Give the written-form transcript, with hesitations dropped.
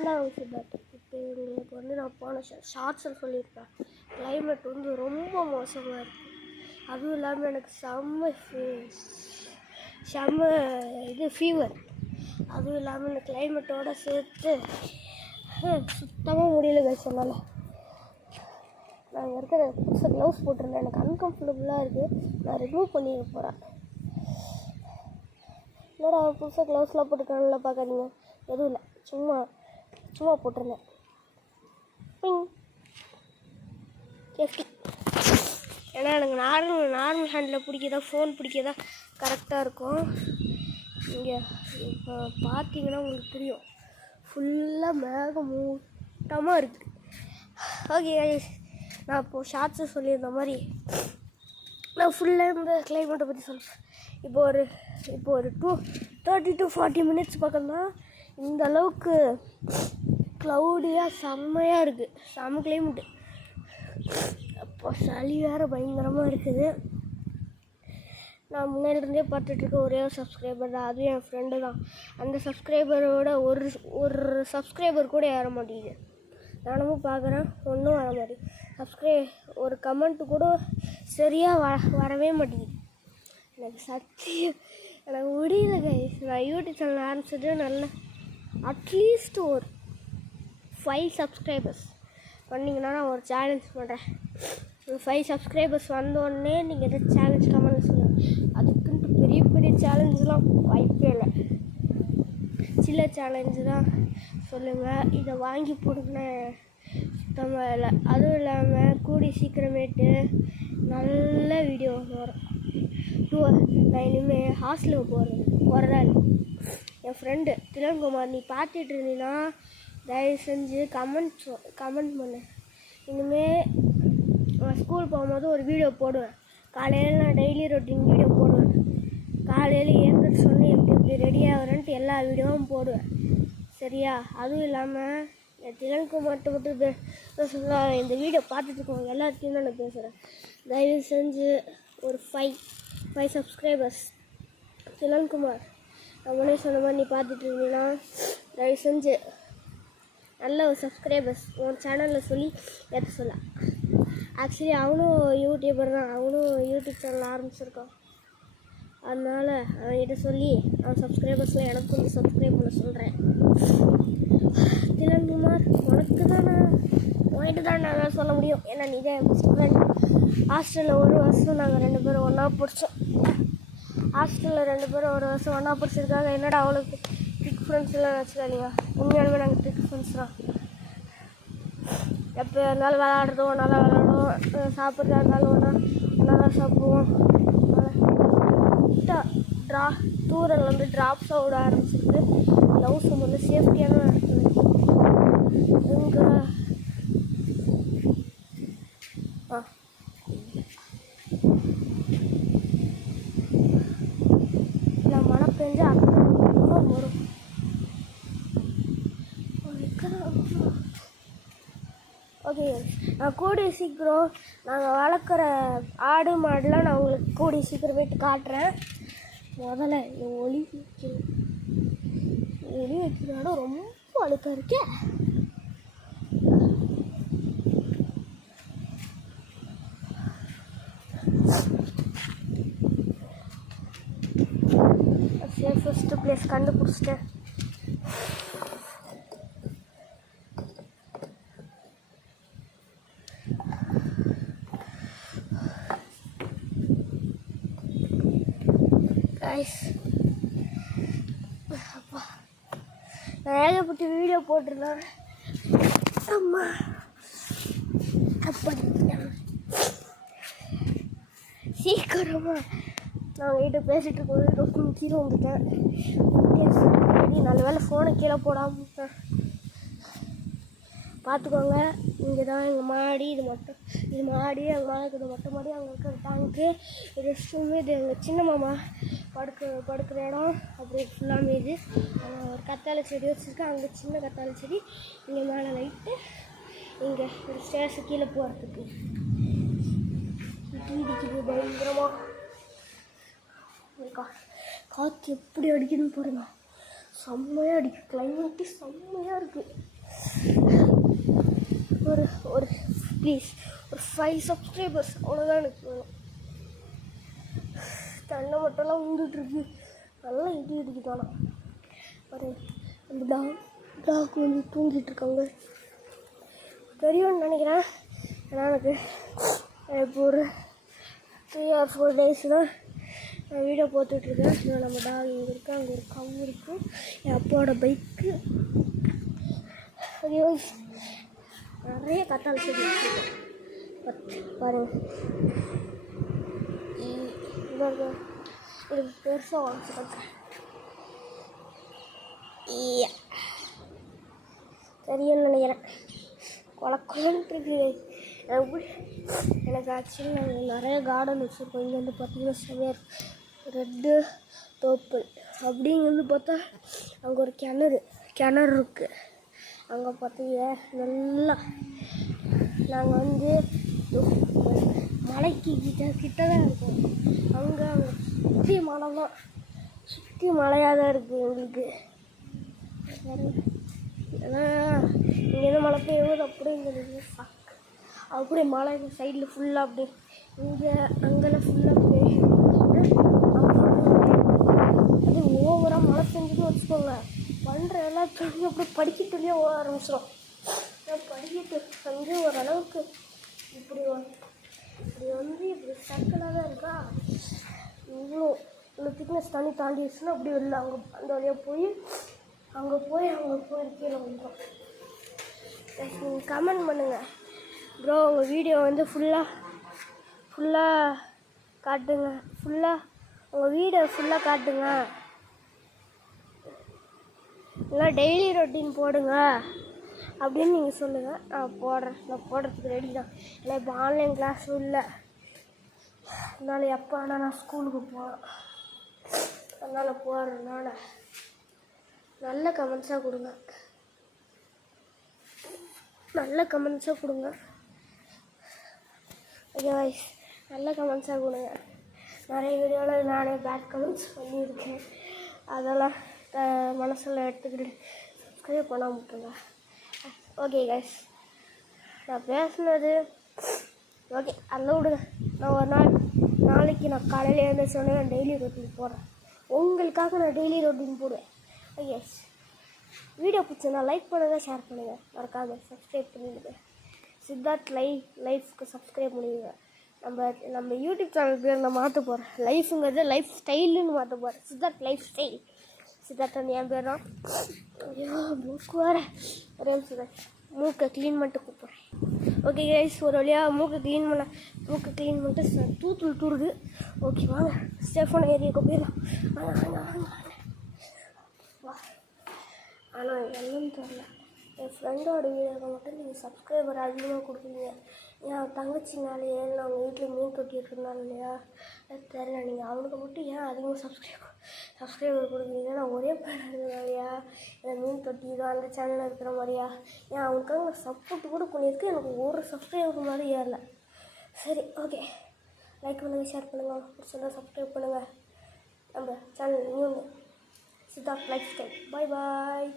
சித்தார்த். இப்போ எங்களுக்கு வந்து நான் போன ஷார்ட்ஸில் சொல்லியிருப்பேன், கிளைமேட் வந்து ரொம்ப மோசமாக இருக்குது. அதுவும் இல்லாமல் எனக்கு செம்ம ஃபீவர். அதுவும் இல்லாமல் இந்த கிளைமேட்டோடு சேர்த்து சுத்தமாக முடியல சொன்னால. நான் இருக்கிற புதுசாக க்ளவுஸ் போட்டிருந்தேன், எனக்கு அன்கம்ஃபர்டபுளாக இருக்குது. நான் ரிமூவ் பண்ணிக்க போகிறேன். என்னடா புதுசாக க்ளவுஸ்லாம் போட்டுருக்காங்கள பார்க்காதீங்க, எதுவும் இல்லை, சும்மா போட்டிருந்தேன். சேஃப்டி. ஏன்னா எனக்கு நார்மல் ஹேண்டில் பிடிக்கதா ஃபோன் பிடிக்கதா கரெக்டாக இருக்கும். இங்கே இப்போ பார்த்தீங்கன்னா உங்களுக்கு தெரியும், ஃபுல்லாக மேகமூட்டமாக இருக்குது. ஓகே, நான் இப்போது ஷார்ட்ஸு சொல்லியிருந்த மாதிரி நான் ஃபுல்லாக இந்த கிளைமேட்டை பற்றி சொல்கிறேன். இப்போ ஒரு 30 to 40 மினிட்ஸ் பக்கம்தான் இந்த அளவுக்கு க்ளவுடியாக செம்மையாக இருக்குது. செம்ம கிளைமேட்டு. அப்போ சளி வேறு பயங்கரமாக இருக்குது. நான் முன்னாடிருந்தே பார்த்துட்ருக்க ஒரே ஒரு சப்ஸ்கிரைபர் தான், அதுவும் என் ஃப்ரெண்டு தான். அந்த சப்ஸ்கிரைபரோட ஒரு சப்ஸ்கிரைபர் கூட ஏற மாட்டேங்குது. நானும் பார்க்குறேன், ஒன்றும் வர மாட்டேங்குது. ஒரு கமெண்ட்டு கூட சரியாக வரவே மாட்டேங்குது. எனக்கு முடியல கைஸ். நான் யூடியூப் சேனல் ஆரம்பிச்சது நல்ல அட்லீஸ்ட் ஒரு 5 சப்ஸ்கிரைபர்ஸ் பண்ணிங்கன்னா நான் ஒரு சேலஞ்ச் பண்ணுறேன். 5 சப்ஸ்கிரைபர்ஸ் வந்தோடனே நீங்கள் எதாவது சேலஞ்ச் கமெண்ட் சொல்லுங்கள். அதுக்குன்ட்டு பெரிய சேலஞ்செலாம் வாய்ப்பே இல்லை. சில சேலஞ்சு தான் சொல்லுங்கள். இதை வாங்கி போடுங்க சுத்தமாக இல்லை. அதுவும் இல்லாமல் கூடி சீக்கிரமேட்டு நல்ல வீடியோ வரும். நான் இனிமேல் ஹாஸ்டலுக்கு போகிறதா இல்லை. என் ஃப்ரெண்டு திலன்குமார், நீ பார்த்துட்டு இருந்தீங்கன்னா தயவு செஞ்சு கமெண்ட் பண்ணு. இனிமேல் நான் ஸ்கூல் போகும்போது ஒரு வீடியோ போடுவேன். காலையில் நான் டெய்லி ரொட்டீன் வீடியோ போடுவேன். காலையில் எழுந்திரிச்சு சொன்னேன் எப்படி ரெடி ஆகிறேன்ட்டு எல்லா வீடியோவும் போடுவேன், சரியா? அதுவும் இல்லாமல் என் திலன்குமார்கிட்ட மட்டும் சொல்ல, இந்த வீடியோ பார்த்துட்டு இருக்கவங்க எல்லாத்தையும் தான் நான் பேசுகிறேன். தயவு செஞ்சு ஒரு 5 சப்ஸ்கிரைபர்ஸ். திலன்குமார், நம்மளே சொன்ன மாதிரி நீ பார்த்துட்டு இருந்தீங்கன்னா தயவு செஞ்சு நல்ல ஒரு சப்ஸ்கிரைபர்ஸ் உன் சேனலில் சொல்லி ஏற்ற சொல்ல. ஆக்சுவலி அவனும் யூடியூபர் தான், அவனும் யூடியூப் சேனல் ஆரம்பிச்சிருக்கான். அதனால் அவன்கிட்ட சொல்லி அவன் சப்ஸ்கிரைபர்ஸில் எனக்கு கொஞ்சம் சப்ஸ்கிரைப் பண்ண சொல்கிறேன். திலன்குமார், உனக்கு தான் நான் சொல்ல முடியும், ஏன்னா நீ தான் பெஸ்ட் ஃப்ரெண்ட். ஹாஸ்டலில் ஒரு வருஷம் நாங்கள் 2 பேரும் ஒன்றா படித்தோம். ஹாஸ்டலில் 2 பேரும் ஒரு வருஷம் ஒன்றா படிச்சிருக்காங்க. என்னடா அவளுக்கு ட்ரிக் ஃப்ரெண்ட்ஸ் எல்லாம் வச்சுக்காதீங்க. உண்மையாலுமே நாங்கள் ட்ரிக் ஃப்ரெண்ட்ஸ் தான். எப்போ இருந்தாலும் விளாடுறதும் ஒன்றா தான் விளாடுவோம், சாப்பிட்றதா இருந்தாலும் ஒன்றா தான் சாப்பிடுவோம். தூரல் வந்து ட்ராப்ஸாக விட ஆரம்பிச்சிருக்கு. லவ்ஸ் வந்து சேஃப்டியான இருக்குது. இல்லை மழை பெஞ்சா அப்புறம் வரும். ஓகே, நான் கூடிய சீக்கிரம் நாங்கள் வளர்க்குற ஆடு மாடுலாம் நான் உங்களுக்கு கூடிய சீக்கிரம் போய்ட்டு காட்டுறேன். முதல்ல ஒளி வைக்கிற இடம் ரொம்ப அழுக்காக இருக்கே. சேஃபஸ்ட் பிளேஸ் கண்டுபிடிச்சிட்டேன். நான் ஏகப்பட்ட வீடியோ போட்டிருந்தேன். அம்மா சீக்கிரமா நான் வீட்டை பேசிகிட்டு இருக்கும்போது டொக்குன்னு கீழே வந்துட்டேன். நல்ல வேலை ஃபோனை கீழே போடாமல் பார்த்துக்கோங்க. இங்கே தான் எங்கள் மாடி, இது மாடி, எங்கள் மேலே இருக்கிற மொட்டை மாடி, அங்கே இருக்கிற டேங்க்கு, ரெஸ்ட் ரூமு, இது எங்கள் சின்ன மாமா படுக்கிற இடம். அப்படி ஃபுல்லாமே இது ஒரு கத்தாழை செடி வச்சுருக்கேன், அங்கே சின்ன கத்தாழை செடி, இங்கே மேலே லைட்டு, இங்கே ஒரு ஸ்டேர்ஸு கீழே போகிறதுக்கு. இடிக்குது பயங்கரமாக. காற்று எப்படி அடிக்குதுன்னு பாருங்க, செம்மையாக அடிக்குது. கிளைமேட்டு செம்மையாக இருக்குது. ப்ளீஸ் ஒரு 5 சப்ஸ்கிரைபர்ஸ் அவ்வளோதான் எனக்கு வேணும். தண்ணை மட்டும்லாம் உண்டுட்ருக்கு, நல்லா இடி இடிக்கிட்டானா ஒரு அந்த டாக் வந்து தூங்கிட்டு இருக்காங்க. தெரியும்னு நினைக்கிறேன். ஏன்னா எனக்கு இப்போ ஒரு 3 or 4 days தான் நான் வீடியோ போட்டுட்ருக்கேன். நம்ம டாக் இங்கே இருக்குது, அங்கே ஒரு கவு இருக்குது, என் அப்பாவோட பைக்கு, ஐயோ நிறைய கத்தாழை செடி பாருங்க. இது பெருசாக வாங்கிச்சு பார்க்குறேன். சரின்னு நினைக்கிறேன். குளக்குளன்ட்டு இருக்குது. எனக்கு ஆக்சுவலி நாங்கள் நிறைய கார்டன் வச்சுருக்கோம். இங்கே வந்து பார்த்தீங்கன்னா செமையாக ரெட்டு பர்பிள் அப்படிங்கிறது பார்த்தா அங்கே ஒரு கிணறு இருக்குது. அங்கே பார்த்தீங்க நல்லா நாங்கள் வந்து மலைக்கு கிட்ட தான் இருக்கோம். அங்கே சுற்றி மலை தான், சுற்றி மலையாக தான் இருக்குது எங்களுக்கு. ஏன்னா இங்கேருந்து மழை பெய்யும்போது அப்படியே இங்கே அப்படியே மலை சைடில் ஃபுல்லாக அப்படியே இங்கே அங்கெல்லாம் ஃபுல்லாக அப்படியே அது ஓவராக மழை பெஞ்சுன்னு வச்சுக்கோங்க. பண்ணுற எல்லாத்தையும் அப்படியே படிக்கட்டுலேயே ஓட ஆரம்பிச்சிடும். படிக்கட்டு வந்து ஓரளவுக்கு இப்படி வந்து இப்படி சர்க்கிளாக தான் இருக்கா. இவ்வளோ திக்னஸ் தண்ணி தாண்டிடுச்சுன்னா அப்படி இல்லை. அங்கே அந்த வழியாக போய் அங்கே போய் கீழே வந்துடும். நீங்கள் கமெண்ட் பண்ணுங்கள் ப்ரோ, உங்கள் வீடியோ வந்து ஃபுல்லாக காட்டுங்க, உங்கள் வீடியோ ஃபுல்லாக காட்டுங்க, இல்லை டெய்லி ரொட்டீன் போடுங்க அப்படின்னு நீங்கள் சொல்லுங்கள். நான் போடுறதுக்கு ரெடி தான். ஏன்னா இப்போ ஆன்லைன் கிளாஸும் இல்லை, அதனால் எப்போ ஆனால் நான் ஸ்கூலுக்கு போகிறேன். அதனால் போகிறதுனால நல்ல கமெண்ட்ஸாக கொடுங்க, ஓகே வாய்ஸ், நல்ல கமெண்ட்ஸாக கொடுங்க. நிறைய வீடியோவில் நானே பேட் கமெண்ட்ஸ் பண்ணியிருக்கேன், அதெல்லாம் மனசில் எடுத்துக்கிட்டு சப்ஸ்கிரைப் பண்ணாமல் விட்டுருங்க. ஓகே கைஸ், நான் பேசுனது ஓகே, அதெல்லாம் விடுங்க. நான் ஒரு நாளைக்கு நான் காலையில் எழுந்திரிச்சோடனே நான் டெய்லி ரொட்டீன் போடுறேன். உங்களுக்காக நான் டெய்லி ரொட்டீன் போடுவேன். ஓகே, வீடியோ பிடிச்சதுனா லைக் பண்ணுங்கள், ஷேர் பண்ணுங்கள், மறக்காம சப்ஸ்கிரைப் பண்ணிடுங்க. சித்தார்த் லைஃப்க்கு சப்ஸ்கிரைப் பண்ணிடுங்க. நம்ம யூடியூப் சேனல் பேர் நான் மாற்ற போகிறேன். லைஃபுங்கிறது லைஃப் ஸ்டைலுன்னு மாற்ற போகிறேன். Siddharth life style. சித்தார்த்தன் என் பேர் தான். ஐயோ மூக்கு வர ஒரே மூக்கை க்ளீன் பண்ணிட்டு கூப்பிட்றேன். ஓகே கைஸ், ஒரு வழியாக மூக்கை க்ளீன் பண்ணிட்டு தூத்துள் டூருது. ஓகே வாங்க ஸ்டெஃபன் ஏரியாவுக்கு போயிடலாம். வா. ஆனால் என்னன்னு தெரியல, என் ஃப்ரெண்டோட வீடியோவை மட்டும் நீங்கள் சப்ஸ்கிரைபர் அதிகமாக கொடுக்குறீங்க. என் தங்கச்சினாலேயே இல்லை, அவங்க வீட்டில் மீன் தொட்டிட்டு இருந்தாலும் இல்லையா தெரியல, நீங்கள் அவனுக்கு மட்டும் ஏன் அதிகமாக சப்ஸ்கிரைபர் கொடுக்குறீங்க? நான் ஒரே மாதிரியா என் மீன் தொட்டி தான் அந்த சேனலில் இருக்கிற மாதிரியா? ஏன் அவனுக்காக நான் சப்போர்ட் கூட பண்ணியிருக்கேன், எனக்கு ஒரு சப்ஸ்கிரைபர் மாதிரி ஏறல. சரி ஓகே, லைக் பண்ணுங்கள், ஷேர் பண்ணுங்கள், பிடிச்சிருந்தா சப்ஸ்கிரைப் பண்ணுங்கள். நம்ம channel new Siddharth life style. பாய்.